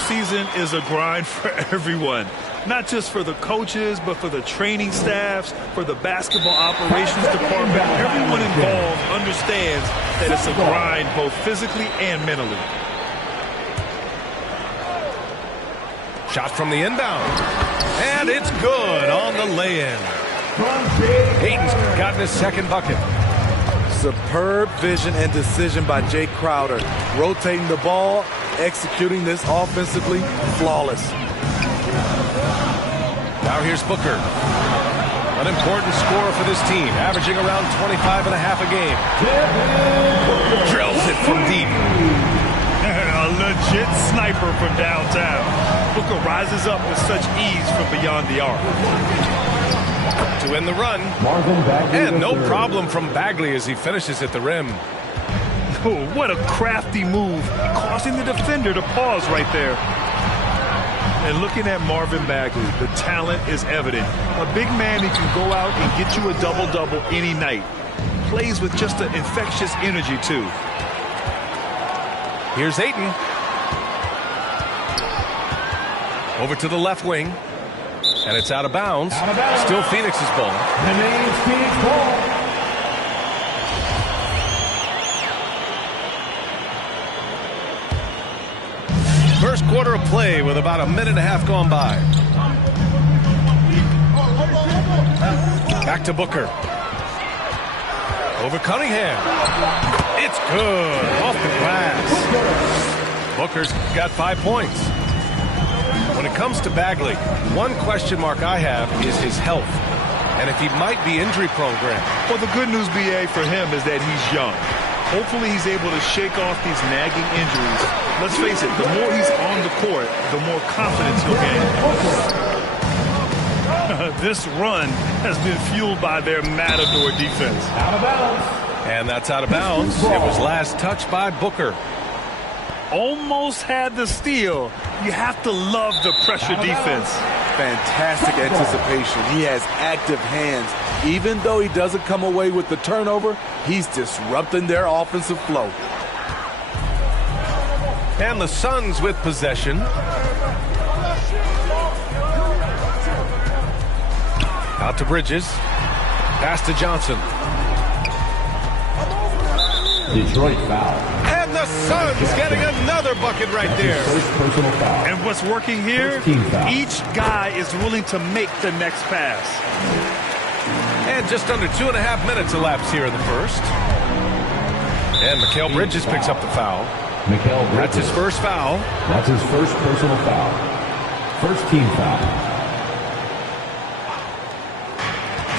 postseason is a grind for everyone. Not just for the coaches, but for the training staffs, for the basketball operations department. Everyone involved understands that it's a grind both physically and mentally. Shot from the inbound. And it's good on the lay-in. Hayden's gotten his second bucket. Superb vision and decision by Jay Crowder. Rotating the ball, executing this offensively, flawless. Now here's Booker. An important scorer for this team, averaging around 25 and a half a game. Drills it from deep. A legit sniper from downtown. Booker rises up with such ease from beyond the arc. To end the run. And no problem from Bagley as he finishes at the rim. Oh, what a crafty move, causing the defender to pause right there. And looking at Marvin Bagley, the talent is evident. A big man who can go out and get you a double-double any night. Plays with just an infectious energy, too. Here's Ayton. Over to the left wing. And it's out of bounds. Still Phoenix's ball. The name's Phoenix ball. First quarter of play with about a minute and a half gone by. Back to Booker. Over Cunningham. It's good. Off the glass. Booker's got 5 points. When it comes to Bagley, one question mark I have is his health. And if he might be injury prone, Grant. Well, the good news, BA, for him is that he's young. Hopefully he's able to shake off these nagging injuries. Let's face it, the more he's on the court, the more confidence he'll gain. This run has been fueled by their matador defense. Out of bounds. And that's out of bounds. It was last touched by Booker. Almost had the steal. You have to love the pressure defense. Fantastic anticipation. He has active hands. Even though he doesn't come away with the turnover, he's disrupting their offensive flow. And the Suns with possession. Out to Bridges. Pass to Johnson. Detroit foul. And the Suns getting another bucket right there. First personal foul. And what's working here? Each guy is willing to make the next pass. And just under 2.5 minutes elapsed here in the first. And Mikal Bridges picks up the foul. Mikal Bridges. That's his first foul. That's his first personal foul. First team foul.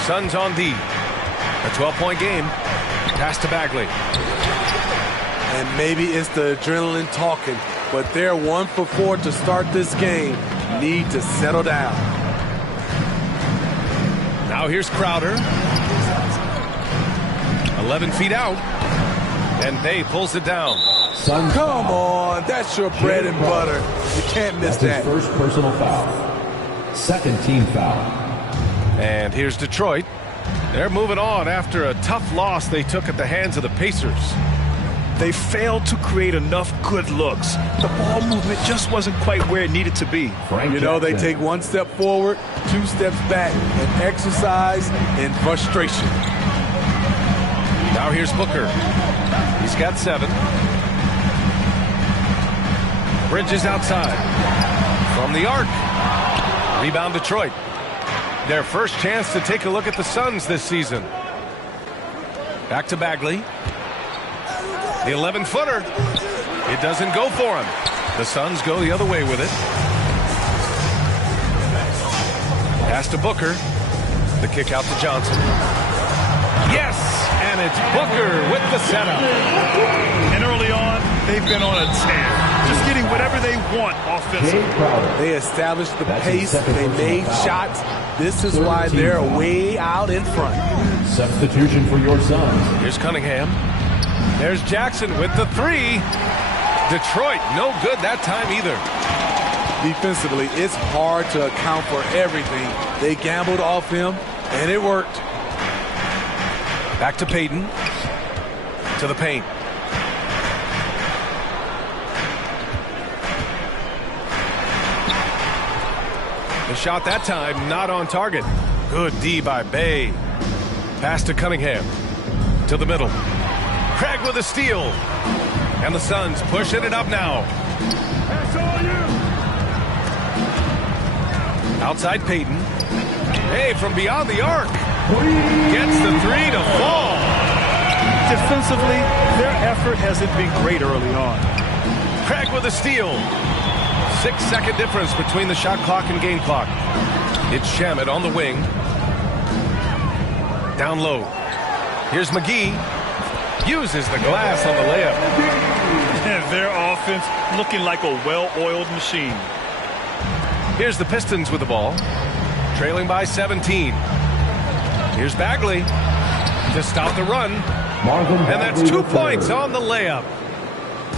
Suns on D. A 12-point game. Pass to Bagley. And maybe it's the adrenaline talking, but they're 1 for 4 to start this game. Need to settle down. Now here's Crowder. 11 feet out. And Bay pulls it down. Suns Come foul. on, that's your bread and butter. You can't miss That's that. his first personal foul. Second team foul. And here's Detroit. They're moving on after a tough loss they took at the hands of the Pacers. They failed to create enough good looks. The ball movement just wasn't quite where it needed to be. Frank You know, they Jackson. take 1 step forward, 2 steps back, and exercise in frustration. Now here's Booker. He's got 7. Bridges outside. From the arc. Rebound Detroit. Their first chance to take a look at the Suns this season. Back to Bagley. The 11-footer. It doesn't go for him. The Suns go the other way with it. Pass to Booker. The kick out to Johnson. Yes! And it's Booker with the setup. And early on, they've been on a tear. Just getting whatever they want offensively. Jay Crowder. They established the That's his pace. second They personal made foul. shots. This is Third why team they're foul. way out in front. Substitution for your Suns. Here's Cunningham. There's Jackson with the 3. Detroit, no good that time either. Defensively, it's hard to account for everything. They gambled off him, and it worked. Back to Payton. To the paint. The shot that time not on target. Good D by Bay. Pass to Cunningham. To the middle. Craig with a steal. And the Suns pushing it up now. That's all you. Outside Payton. Hey, from beyond the arc. Gets the three to fall. Defensively, their effort hasn't been great early on. Craig with a steal. 6-second difference between the shot clock and game clock. It's Shamet on the wing. Down low. Here's McGee. Uses the glass on the layup. Their offense looking like a well-oiled machine. Here's the Pistons with the ball. Trailing by 17. Here's Bagley to stop the run. And that's 2 points on the layup.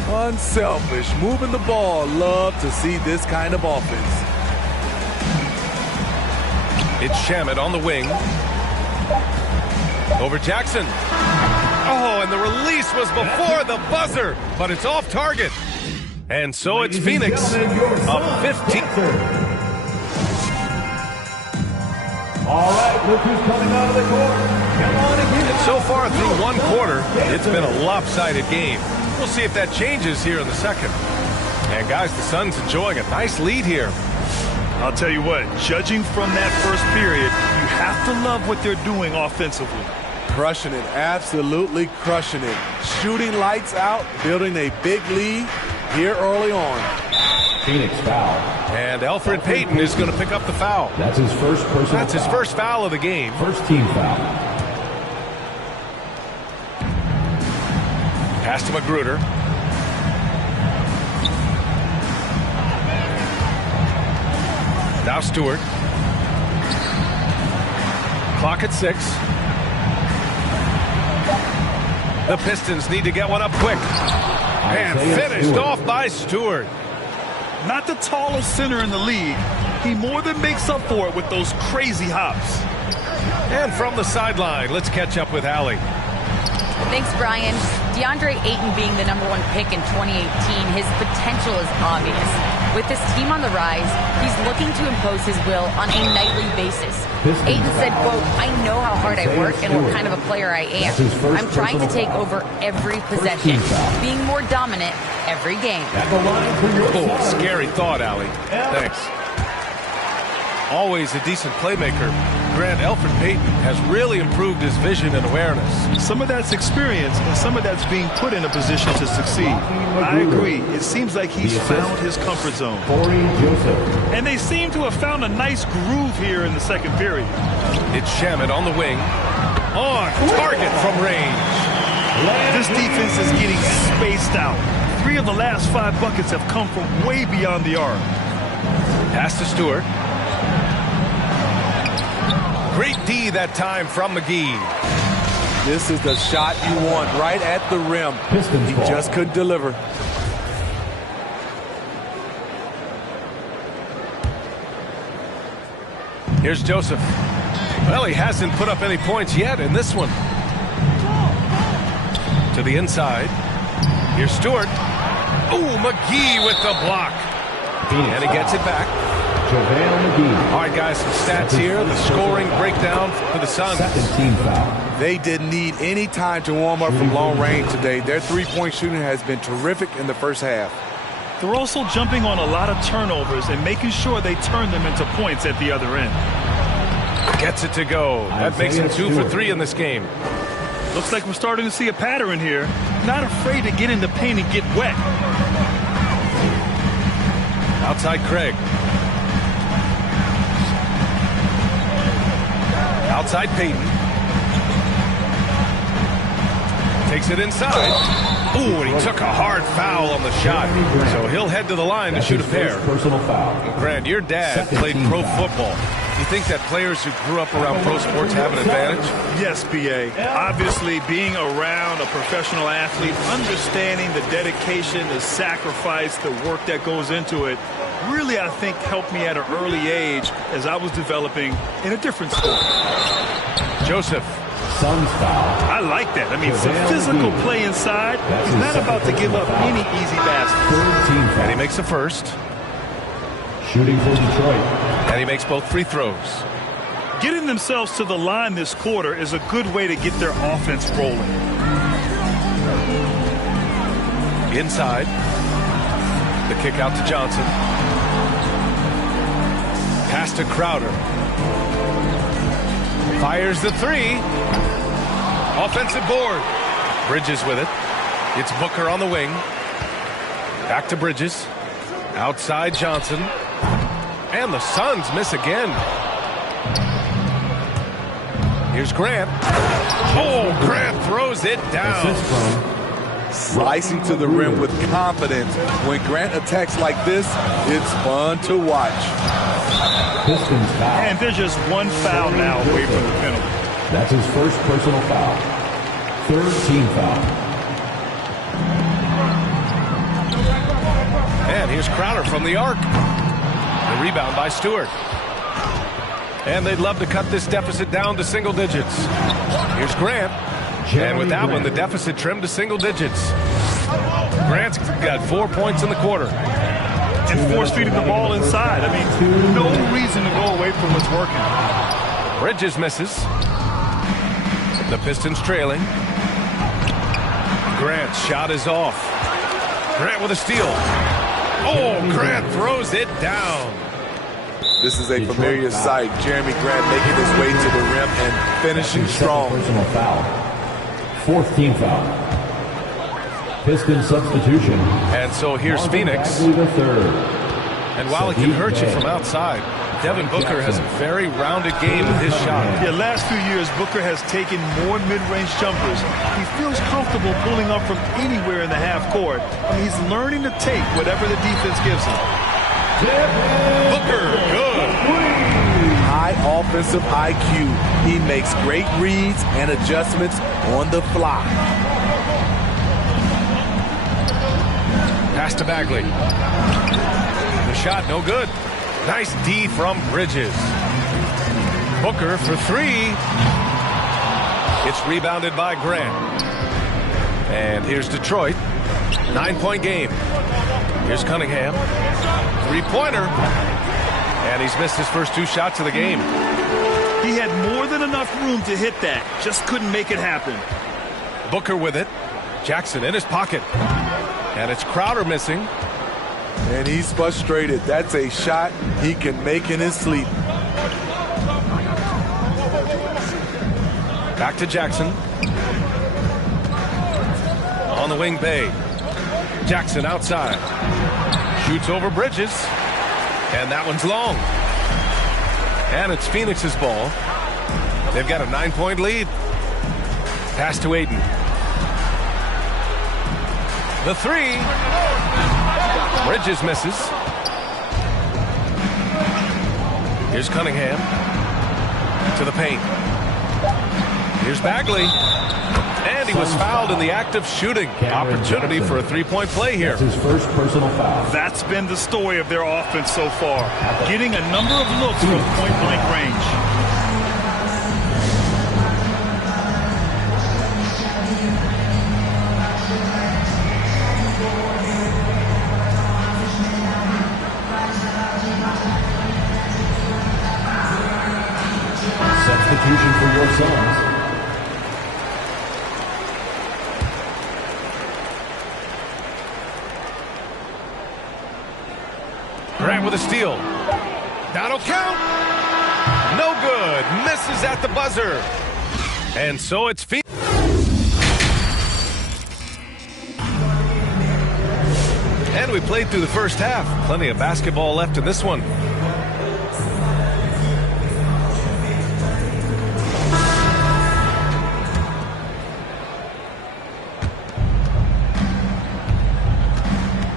Unselfish, moving the ball. Love to see this kind of offense. It's Shamet on the wing. Over Jackson. Oh, and the release was before the buzzer, but it's off target. And so it's Phoenix up 15. All right, look who's coming out of the court. Come on again. And so far through one quarter, it's been a lopsided game. We'll see if that changes here in the second. And guys, the Suns enjoying a nice lead here. I'll tell you what, judging from that first period, you have to love what they're doing offensively. Crushing it, absolutely crushing it. Shooting lights out, building a big lead here early on. Phoenix foul. And Elfrid Payton is going to pick up the foul. That's his first personal foul. That's his first foul of the game. First team foul. Pass to Magruder. Now Stewart. Clock at 6. The Pistons need to get one up quick. And finished off by Stewart. Not the tallest center in the league. He more than makes up for it with those crazy hops. And from the sideline, let's catch up with Allie. Thanks, Brian. DeAndre Ayton being the #1 pick in 2018, his potential is obvious. With this team on the rise, he's looking to impose his will on a nightly basis. Ayton said, quote, "I know how hard I work and what kind of a player I am. I'm trying to take over every possession, being more dominant every game." Oh, scary thought, Allie. Thanks. Always a decent playmaker, Grant, Elfrid Payton has really improved his vision and awareness. Some of that's experience, and some of that's being put in a position to succeed. I agree. It seems like he's found his comfort zone. And they seem to have found a nice groove here in the second period. It's Shamet on the wing. On target from range. This defense is getting spaced out. 3 of the last 5 buckets have come from way beyond the arc. Pass to Stewart. Great D that time from McGee. This is the shot you want right at the rim. He just couldn't deliver. Here's Joseph. Well, he hasn't put up any points yet in this one. To the inside. Here's Stewart. Ooh, McGee with the block. And he gets it back. All right, guys, some stats here. The scoring breakdown for the Suns. They didn't need any time to warm up from long range today. Their three-point shooting has been terrific in the first half. They're also jumping on a lot of turnovers and making sure they turn them into points at the other end. Gets it to go. That makes him 2 for 3 in this game. Looks like we're starting to see a pattern here. Not afraid to get in the paint and get wet. Outside Craig. Outside Payton. Takes it inside. Ooh, and he took a hard foul on the shot. So he'll head to the line to shoot a pair. Personal foul. Grant, your dad played pro football. You think that players who grew up around pro sports have an advantage? Yes, B.A. Obviously, being around a professional athlete, understanding the dedication, the sacrifice, the work that goes into it, really, I think, helped me at an early age as I was developing in a different sport. Joseph. Suns foul. I like that. I mean, some physical play inside. He's not about to give up any easy baskets. Third team foul. And he makes the first. Shooting for Detroit. And he makes both free throws. Getting themselves to the line this quarter is a good way to get their offense rolling. Inside. The kick out to Johnson. Pass to Crowder. Fires the three. Offensive board. Bridges with it. It's Booker on the wing. Back to Bridges. Outside Johnson. And the Suns miss again. Here's Grant. Oh, Grant throws it down. Slicing to the rim with confidence. When Grant attacks like this, it's fun to watch. Pistons foul. And there's just one foul now away from the penalty. That's his first personal foul. Third team foul. And here's Crowder from the arc. The rebound by Stewart. And they'd love to cut this deficit down to single digits. Here's Grant. And with that one, the deficit trimmed to single digits. Grant's got 4 points in the quarter. And force-feeding the ball inside. I mean, no reason to go away from what's working. Bridges misses. The Pistons trailing. Grant's shot is off. Grant with a steal. Oh, Grant throws it down. This is a familiar sight. Jeremy Grant making his way to the rim and finishing strong. Personal foul. Fourth team foul. Piston substitution. And so here's Marvin Phoenix. Bagley the third. And while it can hurt you from outside, Devin Booker has a very rounded game with his shot. Yeah, last few years, Booker has taken more mid-range jumpers. He feels comfortable pulling up from anywhere in the half court. I mean, he's learning to take whatever the defense gives him. Booker, good. High offensive IQ. He makes great reads and adjustments on the fly. Pass to Bagley. The shot, no good. Nice D from Bridges. Booker for three. It's rebounded by Grant. And here's Detroit. 9-point game. Here's Cunningham. Three-pointer. And he's missed his first two shots of the game. He had more than enough room to hit that. Just couldn't make it happen. Booker with it. Jackson in his pocket. And it's Crowder missing. And he's frustrated. That's a shot he can make in his sleep. Back to Jackson. On the wing, Bay. Jackson outside. Shoots over Bridges. And that one's long. And it's Phoenix's ball. They've got a 9-point lead. Pass to Ayton. The three. Bridges misses. Here's Cunningham. To the paint. Here's Bagley. And he was fouled in the act of shooting. Opportunity for a three-point play here. That's his first personal foul. That's been the story of their offense so far. Getting a number of looks from point-blank range. Substitution for your Suns. Grant with a steal. That'll count. No good. Misses at the buzzer. And so it's Phoenix. And we played through the first half. Plenty of basketball left in this one.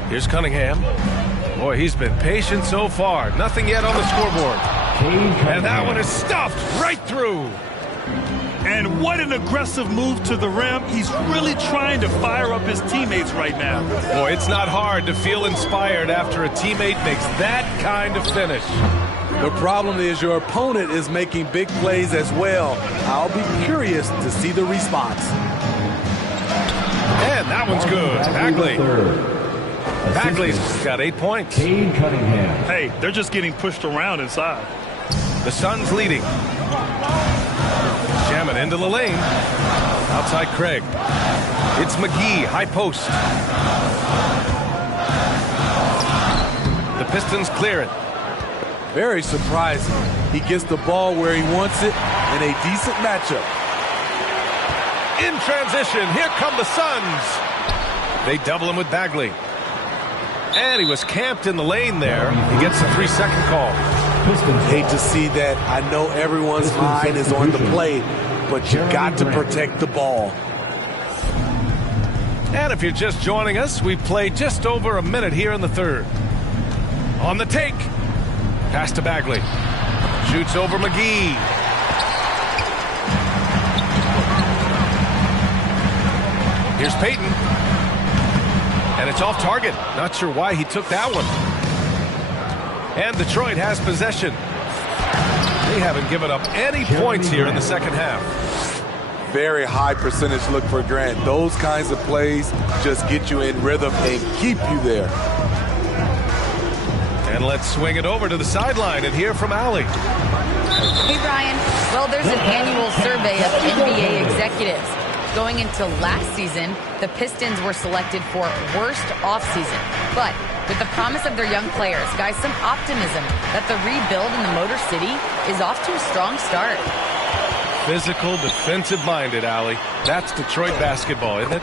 Here's Cunningham. Boy, he's been patient so far. Nothing yet on the scoreboard. And that one is stuffed right through. And what an aggressive move to the rim. He's really trying to fire up his teammates right now. Boy, it's not hard to feel inspired after a teammate makes that kind of finish. The problem is your opponent is making big plays as well. I'll be curious to see the response. And that one's good. Bagley. Bagley's got 8 points. Cade Cunningham. Hey, they're just getting pushed around inside. The Suns leading. Jamming into the lane. Outside Craig. It's McGee, high post. The Pistons clear it. Very surprising. He gets the ball where he wants it in a decent matchup. In transition, here come the Suns. They double him with Bagley. And he was camped in the lane there. He gets the 3-second call. Hate to see that. I know everyone's mind is on the play, but you got to protect the ball. And if you're just joining us, we've played just over a minute here in the third. On the take. Pass to Bagley. Shoots over McGee. Here's Payton. And it's off target. Not sure why he took that one. And Detroit has possession. They haven't given up any points here in the second half. Very high percentage look for Grant. Those kinds of plays just get you in rhythm and keep you there. And let's swing it over to the sideline and hear from Allie. Hey, Brian. Well, there's an annual survey of NBA executives. Going into last season, the Pistons were selected for worst offseason. But with the promise of their young players, guys, some optimism that the rebuild in the Motor City is off to a strong start. Physical, defensive-minded, Allie. That's Detroit basketball, isn't it?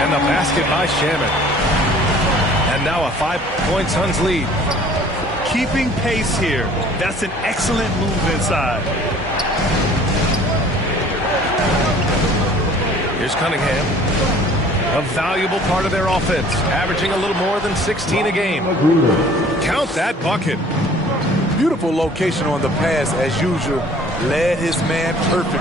And the basket by Shaman. And now a 5-point Suns lead. Keeping pace here. That's an excellent move inside. Here's Cunningham. A valuable part of their offense, averaging a little more than 16 a game. Count that bucket. Beautiful location on the pass, as usual. Led his man perfectly.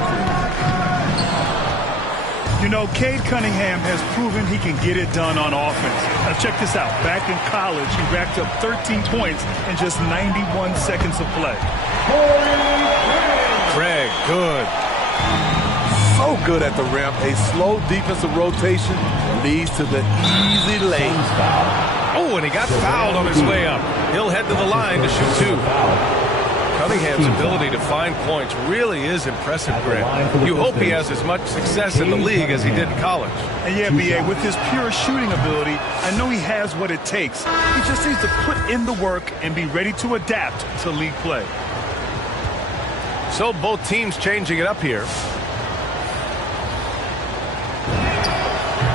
You know, Cade Cunningham has proven he can get it done on offense. Now check this out. Back in college, he racked up 13 points in just 91 seconds of play. Craig, good. So good at the rim. A slow defensive rotation leads to the easy lane. Oh, and he got fouled on his way up. He'll head to the line to shoot 2. Cunningham's ability to find points really is impressive, Grant. You hope he has as much success in the league as he did in college. And yeah, B.A., with his pure shooting ability, I know he has what it takes. He just needs to put in the work and be ready to adapt to league play. So both teams changing it up here.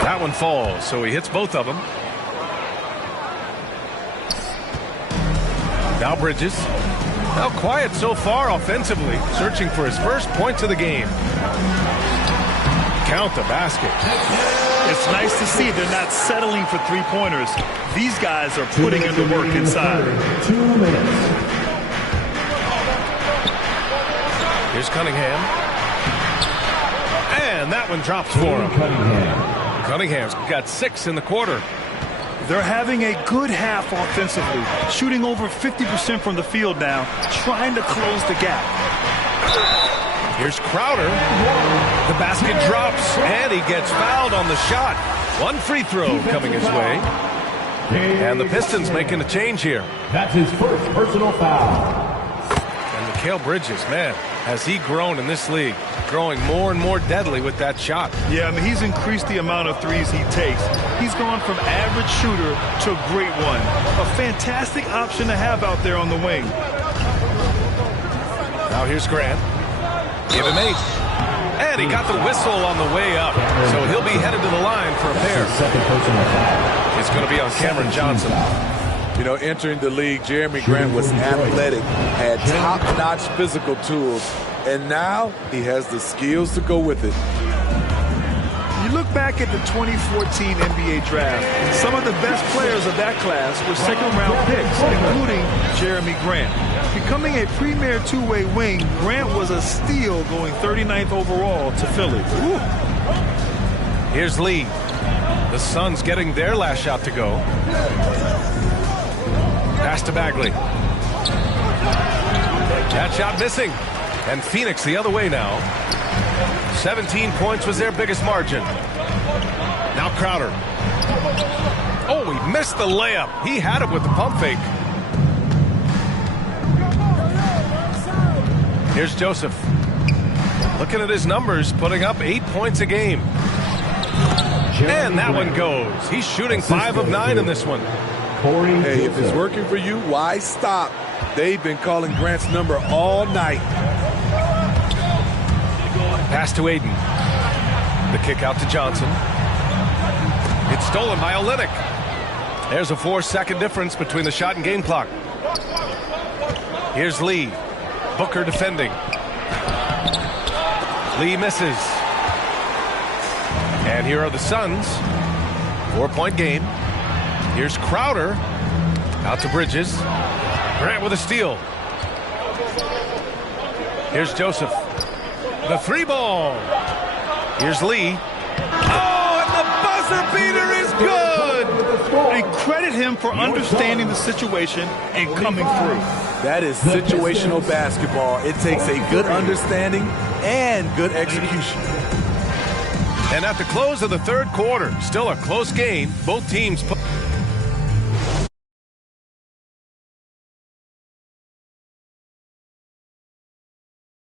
That one falls, so he hits both of them. Now Bridges. Now quiet so far offensively, searching for his first points of the game. Count the basket. It's nice to see they're not settling for three-pointers. These guys are putting in the work inside. 2 minutes. Here's Cunningham. And that one drops for him. Cunningham's got 6 in the quarter. They're having a good half offensively, shooting over 50% from the field now, trying to close the gap. Here's Crowder. The basket drops, and he gets fouled on the shot. One free throw coming his way. And the Pistons making a change here. That's his first personal foul. And Mikal Bridges, man, has he grown in this league, growing more and more deadly with that shot. Yeah, I mean, he's increased the amount of threes he takes. He's gone from average shooter to a great one. A fantastic option to have out there on the wing. Now here's Grant. Give him 8. And he got the whistle on the way up. So he'll be headed to the line for a pair. Second personal foul. It's going to be on Cameron Johnson. You know, entering the league, Jeremy Grant was athletic, had top-notch physical tools, and now he has the skills to go with it. You look back at the 2014 NBA draft, some of the best players of that class were second-round picks, including Jeremy Grant. Becoming a premier two-way wing, Grant was a steal going 39th overall to Philly. Ooh. Here's Lee. The Suns getting their last shot to go. Pass to Bagley. That shot missing. And Phoenix the other way now. 17 points was their biggest margin. Now Crowder. Oh, he missed the layup. He had it with the pump fake. Here's Joseph. Looking at his numbers, putting up 8 points a game. And that one goes. He's shooting 5 of 9 in this one. Hey, if it's working for you, why stop? They've been calling Grant's number all night. Pass to Aiden. The kick out to Johnson. It's stolen by Olynyk. There's a 4-second difference between the shot and game clock. Here's Lee. Booker defending. Lee misses. And here are the Suns. 4-point game. Here's Crowder. Out to Bridges. Grant with a steal. Here's Joseph. The 3-ball. Here's Lee. Oh, and the buzzer beater is good! And credit him for understanding the situation and coming through. That is situational basketball. It takes a good understanding and good execution. And at the close of the third quarter, still a close game. Both teams put...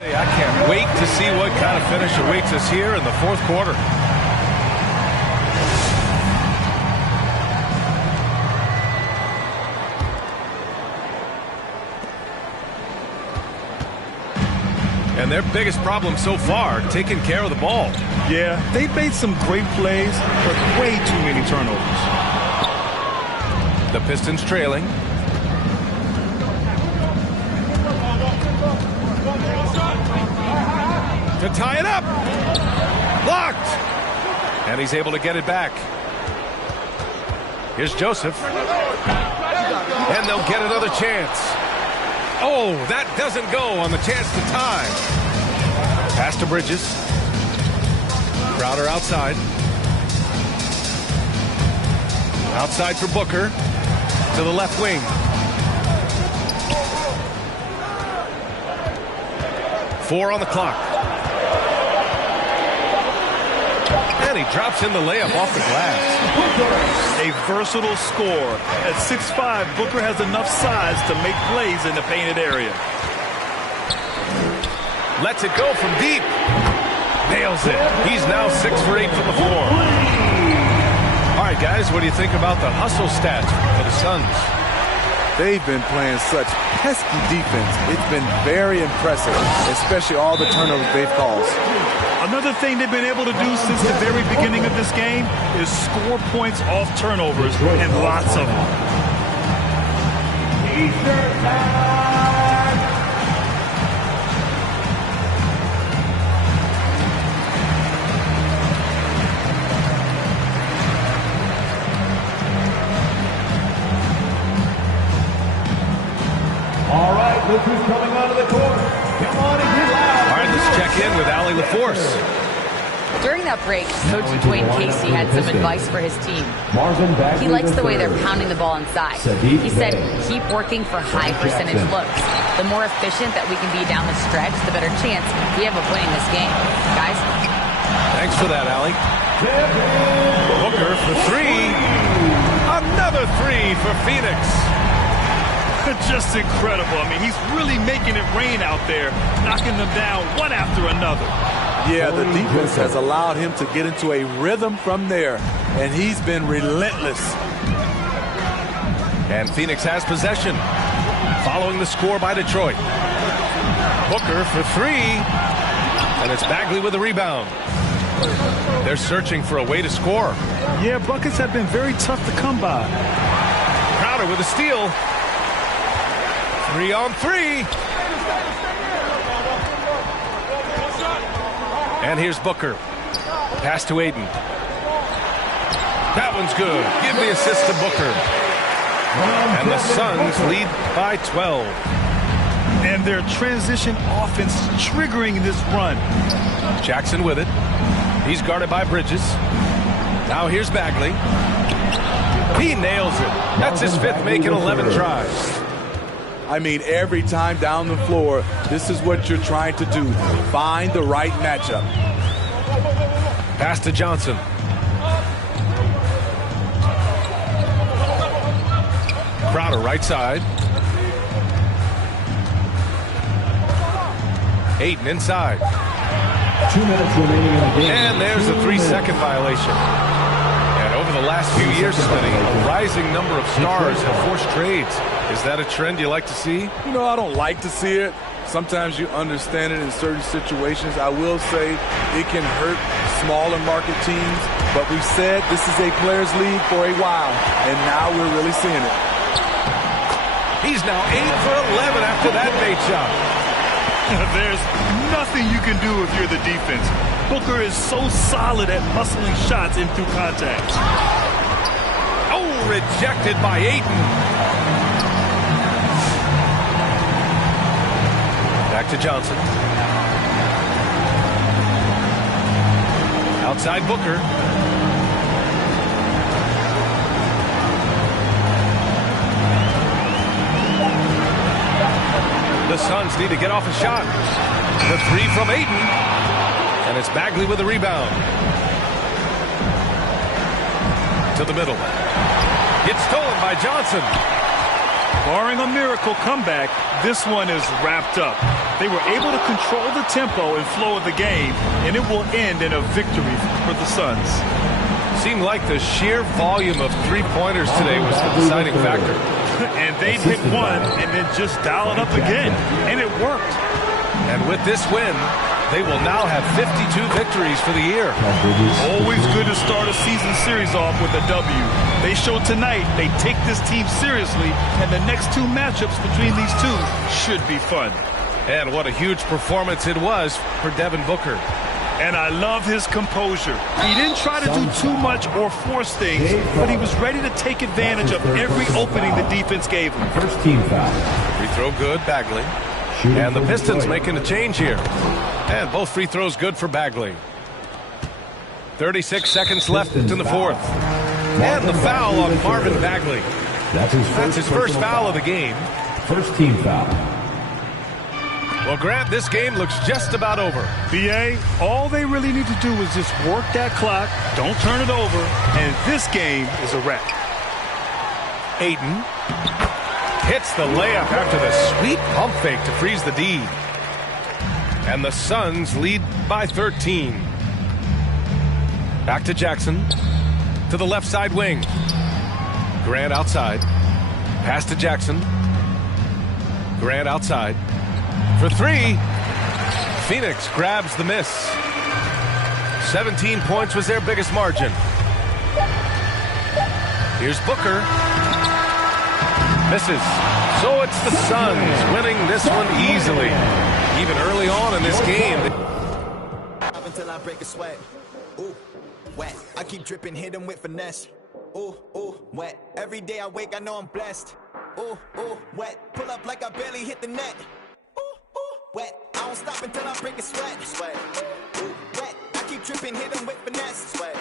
I can't wait to see what kind of finish awaits us here in the fourth quarter. And their biggest problem so far, taking care of the ball. Yeah, they've made some great plays, but way too many turnovers. The Pistons trailing. To tie it up. Blocked. And he's able to get it back. Here's Joseph. And they'll get another chance. Oh, that doesn't go on the chance to tie. Pass to Bridges. Crowder outside. Outside for Booker. To the left wing. Four on the clock. And he drops in the layup off the glass. A versatile scorer. At 6'5", Booker has enough size to make plays in the painted area. Lets it go from deep. Nails it. He's now 6 for 8 from the floor. All right, guys, what do you think about the hustle stats for the Suns? They've been playing such pesky defense. It's been very impressive, especially all the turnovers they've caused. Another thing they've been able to do since the very beginning of this game is score points off turnovers, and lots of them. All right, look who's coming onto the court. Come on and get loud. All right, let's check in with Allie LaForce. During that break, Coach Dwayne Casey had some advice for his team. He likes the way they're pounding the ball inside. He said, keep working for high percentage looks. The more efficient that we can be down the stretch, the better chance we have of winning this game. Guys? Thanks for that, Allie. Booker for three. Another three for Phoenix. Just incredible. I mean, he's really making it rain out there, knocking them down one after another. Yeah, the defense has allowed him to get into a rhythm from there, and he's been relentless. And Phoenix has possession, following the score by Detroit. Booker for three, and it's Bagley with the rebound. They're searching for a way to score. Yeah, buckets have been very tough to come by. Crowder with a steal. 3 on 3. And here's Booker. Pass to Aiden. That one's good. Give the assist to Booker. And the Suns lead by 12. And their transition offense triggering this run. Jackson with it. He's guarded by Bridges. Now here's Bagley. He nails it. That's his fifth make in 11 tries. I mean, every time down the floor, this is what you're trying to do. Find the right matchup. Pass to Johnson. Booker right side. Ayton inside. 2 minutes remaining in the game. And there's a 3-second violation. And over the last few years, Smitty, a rising number of stars have forced trades. Is that a trend you like to see? You know, I don't like to see it. Sometimes you understand it in certain situations. I will say it can hurt smaller market teams, but we've said this is a players' league for a while, and now we're really seeing it. He's now 8 for 11 after that bait shot. There's nothing you can do if you're the defense. Booker is so solid at muscling shots in through contact. Oh, rejected by Ayton. Back to Johnson. Outside Booker. The Suns need to get off a shot. The three from Ayton. And it's Bagley with the rebound. To the middle. It's stolen by Johnson. Barring a miracle comeback, this one is wrapped up. They were able to control the tempo and flow of the game, and it will end in a victory for the Suns. Seemed like the sheer volume of three-pointers today was the deciding factor. And they'd hit one and then just dial it up again, and it worked. And with this win, they will now have 52 victories for the year. Always good to start a season series off with a W. They showed tonight they take this team seriously, and the next two matchups between these two should be fun. And what a huge performance it was for Devin Booker. And I love his composure. He didn't try to do too much or force things, but he was ready to take advantage of every opening the defense gave him. First team foul. Free throw good, Bagley. And the Pistons making a change here. And both free throws good for Bagley. 36 seconds left in the fourth. And the foul on Marvin Bagley. That's his first foul of the game. First team foul. Well, Grant, this game looks just about over. BA, all they really need to do is just work that clock, don't turn it over, and this game is a wrap. Ayton hits the layup after the sweet pump fake to freeze the D. And the Suns lead by 13. Back to Jackson. To the left side wing. Grant outside. Pass to Jackson. Grant outside. For three. Phoenix grabs the miss. 17 points was their biggest margin. Here's Booker. Misses. So it's the Suns winning this one easily. Even early on in this game. Until I break a sweat. Ooh, wet. I keep dripping, hit him with finesse. Ooh, ooh, wet. Every day I wake, I know I'm blessed. Ooh, ooh, wet. Pull up like I barely hit the net. Ooh, ooh, wet. I don't stop until I break a sweat. Sweat. Ooh, wet. I keep dripping, hit him with finesse. Sweat.